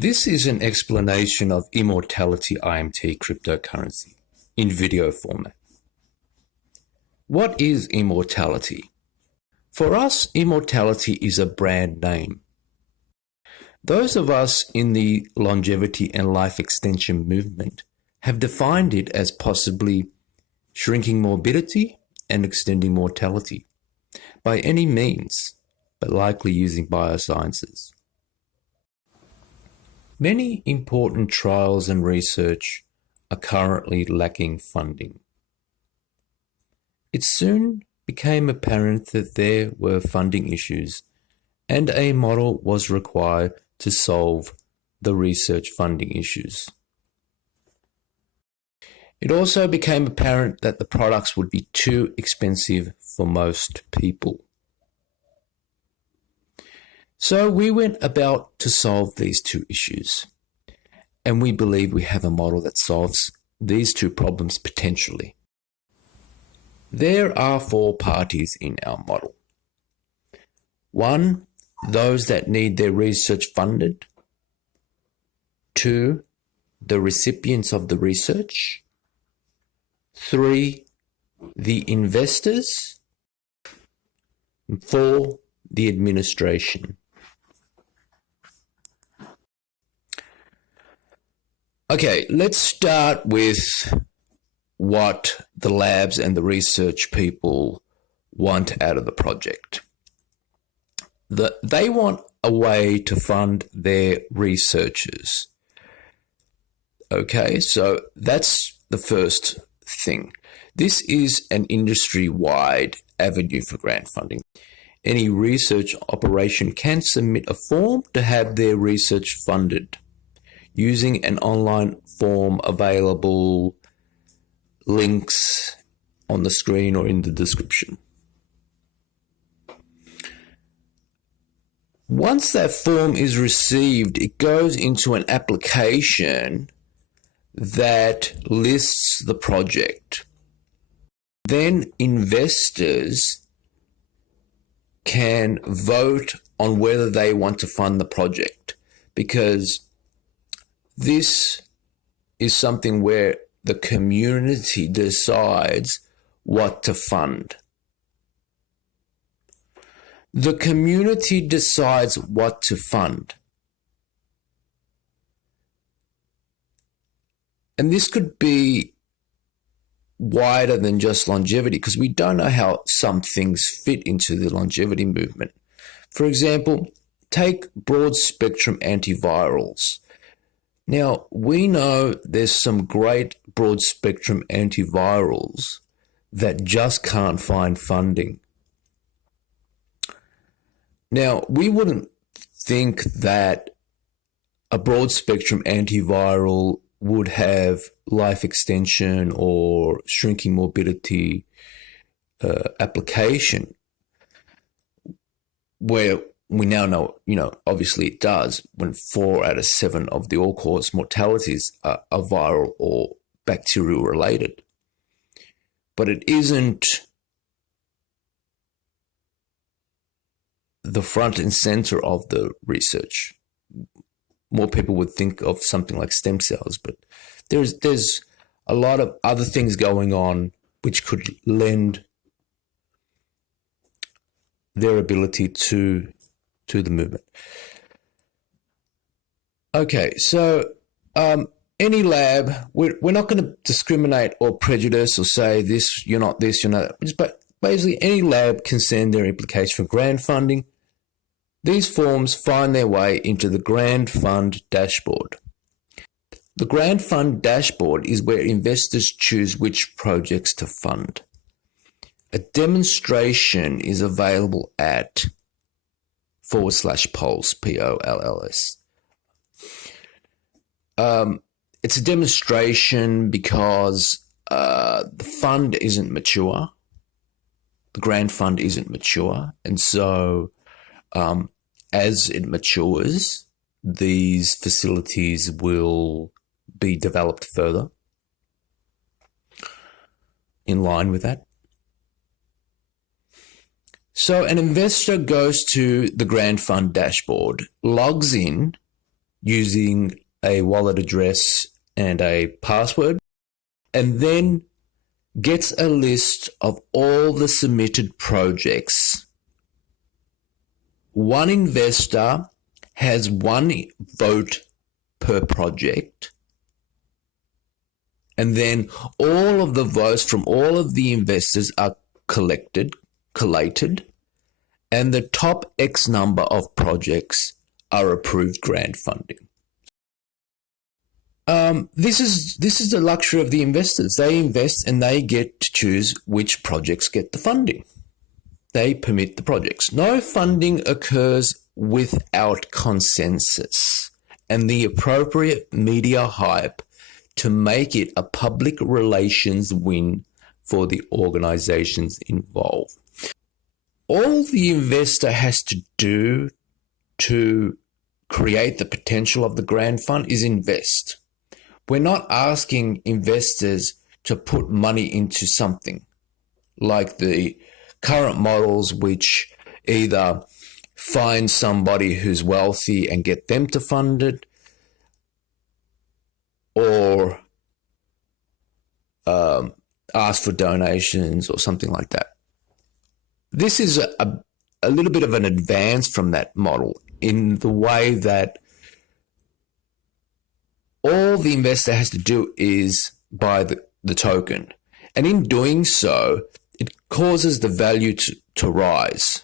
This is an explanation of Immortality IMT cryptocurrency in video format. What is Immortality? For us, Immortality is a brand name. Those of us in the longevity and life extension movement have defined it as possibly shrinking morbidity and extending mortality by any means, but likely using biosciences. Many important trials and research are currently lacking funding. It soon became apparent that there were funding issues and a model was required to solve the research funding issues. It also became apparent that the products would be too expensive for most people. So we went about to solve these two issues, and we believe we have a model that solves these two problems potentially. There are 4 parties in our model. 1, those that need their research funded. 2, the recipients of the research. 3, the investors. And 4, the administration. Okay, let's start with what the labs and the research people want out of the project. They want a way to fund their researchers. Okay, so that's the first thing. This is an industry-wide avenue for grant funding. Any research operation can submit a form to have their research funded using an online form available, links on the screen or in the description. Once that form is received, it goes into an application that lists the project. Then investors can vote on whether they want to fund the project, because this is something where the community decides what to fund. The community decides what to fund. And this could be wider than just longevity, because we don't know how some things fit into the longevity movement. For example, take broad spectrum antivirals. Now, we know there's some great broad spectrum antivirals that just can't find funding. Now, we wouldn't think that a broad spectrum antiviral would have life extension or shrinking morbidity application, where we now know, obviously it does, when 4 out of 7 of the all-cause mortalities are viral or bacterial related. But it isn't the front and center of the research. More people would think of something like stem cells, but there's a lot of other things going on which could lend their ability to the movement. Okay, so any lab, we're not going to discriminate or prejudice or say this, you're not this, you're not that. But basically, any lab can send their application for grant funding. These forms find their way into the grant fund dashboard. The grant fund dashboard is where investors choose which projects to fund. A demonstration is available at /polls, P-O-L-L-S. It's a demonstration because the fund isn't mature. The grant fund isn't mature. And so as it matures, these facilities will be developed further in line with that. So an investor goes to the grant fund dashboard, logs in, using a wallet address and a password, and then gets a list of all the submitted projects. One investor has one vote per project, and then all of the votes from all of the investors are collated, and the top X number of projects are approved grant funding. This is the luxury of the investors. They invest and they get to choose which projects get the funding. They permit the projects. No funding occurs without consensus and the appropriate media hype to make it a public relations win for the organizations involved. All the investor has to do to create the potential of the grant fund is invest. We're not asking investors to put money into something like the current models, which either find somebody who's wealthy and get them to fund it, or ask for donations or something like that. This is a little bit of an advance from that model in the way that all the investor has to do is buy the token. And in doing so, it causes the value to rise.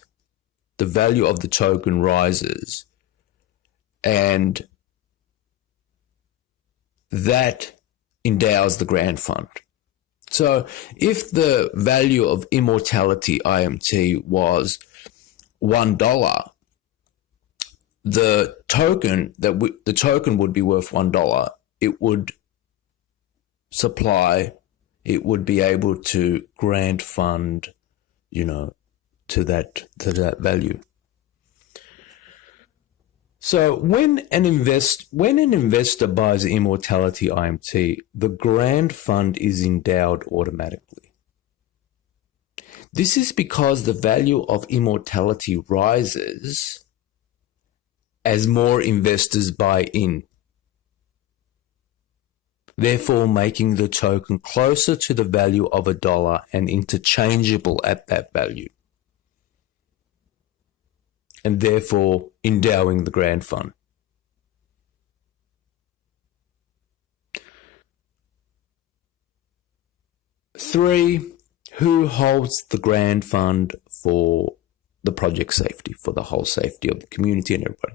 The value of the token rises. And that endows the grant fund. So if the value of Immortality IMT was $1, the token would be worth $1. It would supply. It would be able to grant fund, to that value. So when an investor buys Immortality IMT, the grant fund is endowed automatically. This is because the value of Immortality rises as more investors buy in, therefore making the token closer to the value of $1 and interchangeable at that value, and therefore endowing the grant fund. Three, who holds the grant fund for the project safety, for the whole safety of the community and everybody?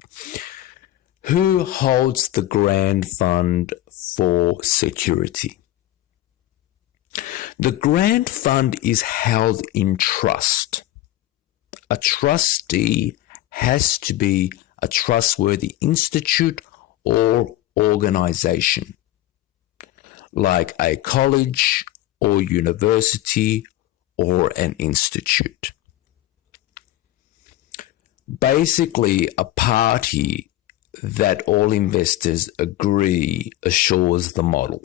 Who holds the grant fund for security? The grant fund is held in trust. A trustee has to be a trustworthy institute or organization, like a college or university or an institute. Basically, a party that all investors agree assures the model.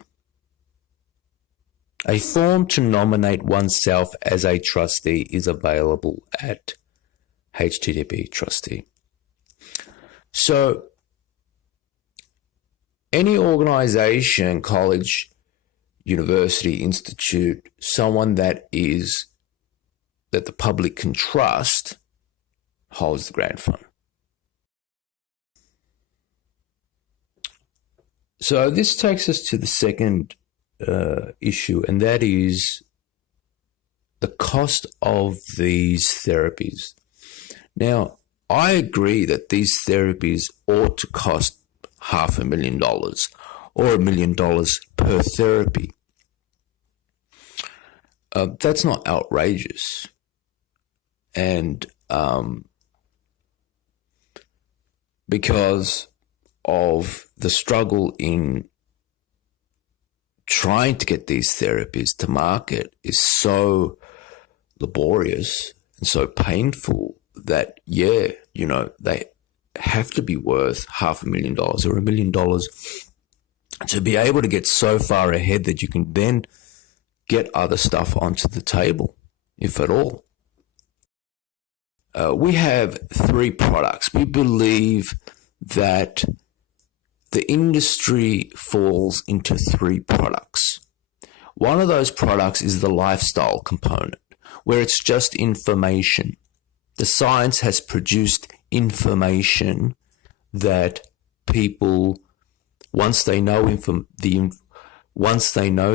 A form to nominate oneself as a trustee is available at HTTP trustee. So any organization, college, university, institute, someone that the public can trust holds the grant fund. So this takes us to the second issue, and that is the cost of these therapies. Now, I agree that these therapies ought to cost $500,000 or $1 million per therapy. That's not outrageous. And because of the struggle in trying to get these therapies to market is so laborious and so painful that, they have to be worth $500,000 or $1 million to be able to get so far ahead that you can then get other stuff onto the table, if at all. We have 3 products. We believe that the industry falls into 3 products. One of those products is the lifestyle component, where it's just information. The science has produced information that people, once they know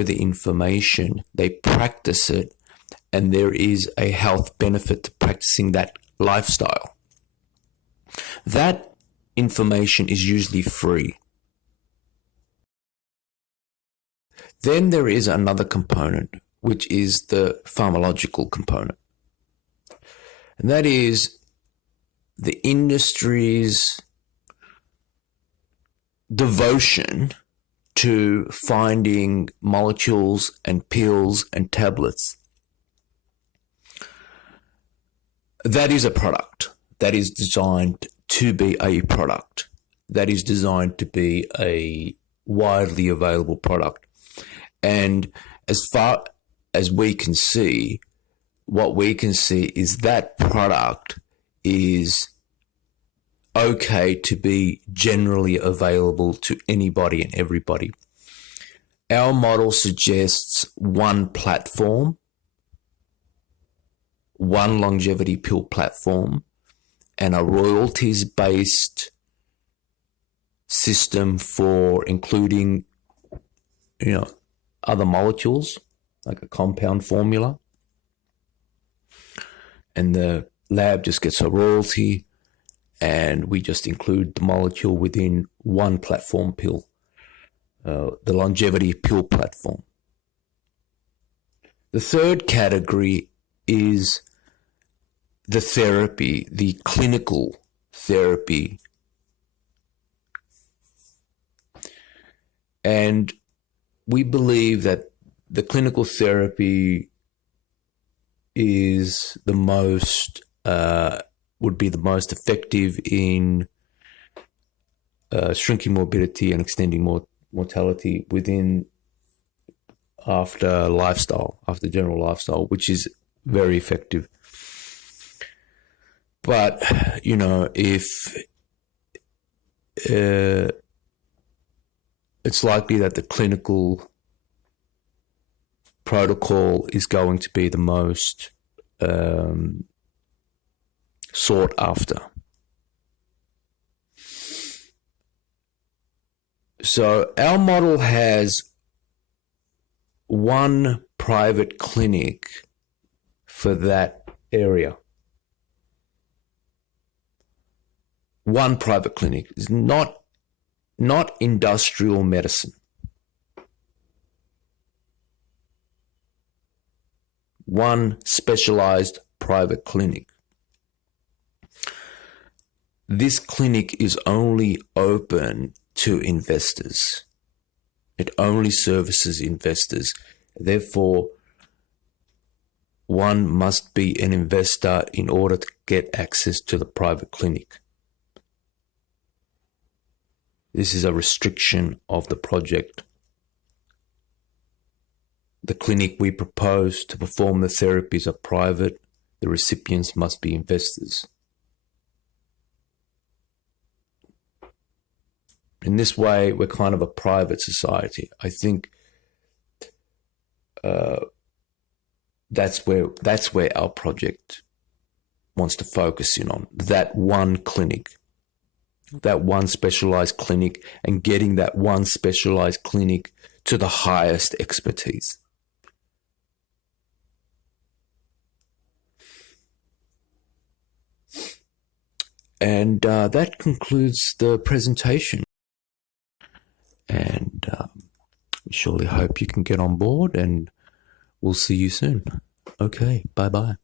the information, they practice it, and there is a health benefit to practicing that lifestyle. That information is usually free. Then there is another component, which is the pharmacological component. And that is the industry's devotion to finding molecules and pills and tablets. That is a product. That is designed to be a product. That is designed to be a widely available product. And as far as we can see, what we can see is that product is okay to be generally available to anybody and everybody. Our model suggests one platform, one longevity pill platform, and a royalties-based system for including, other molecules, like a compound formula. And the lab just gets a royalty, and we just include the molecule within one platform pill, the longevity pill platform. The third category is the therapy, the clinical therapy. And we believe that the clinical therapy is the most, would be the most effective in shrinking morbidity and extending mortality after general lifestyle, which is very effective. But, if it's likely that the clinical protocol is going to be the most sought after. So our model has one private clinic for that area. One private clinic is not industrial medicine. One specialized private clinic. This clinic is only open to investors. It only services investors. Therefore, one must be an investor in order to get access to the private clinic. This is a restriction of the project. The clinic we propose to perform the therapies are private. The recipients must be investors. In this way, we're kind of a private society. I think that's where our project wants to focus in on. That one clinic, that one specialized clinic, and getting that one specialized clinic to the highest expertise. And that concludes the presentation. And we surely hope you can get on board, and we'll see you soon. Okay, bye-bye.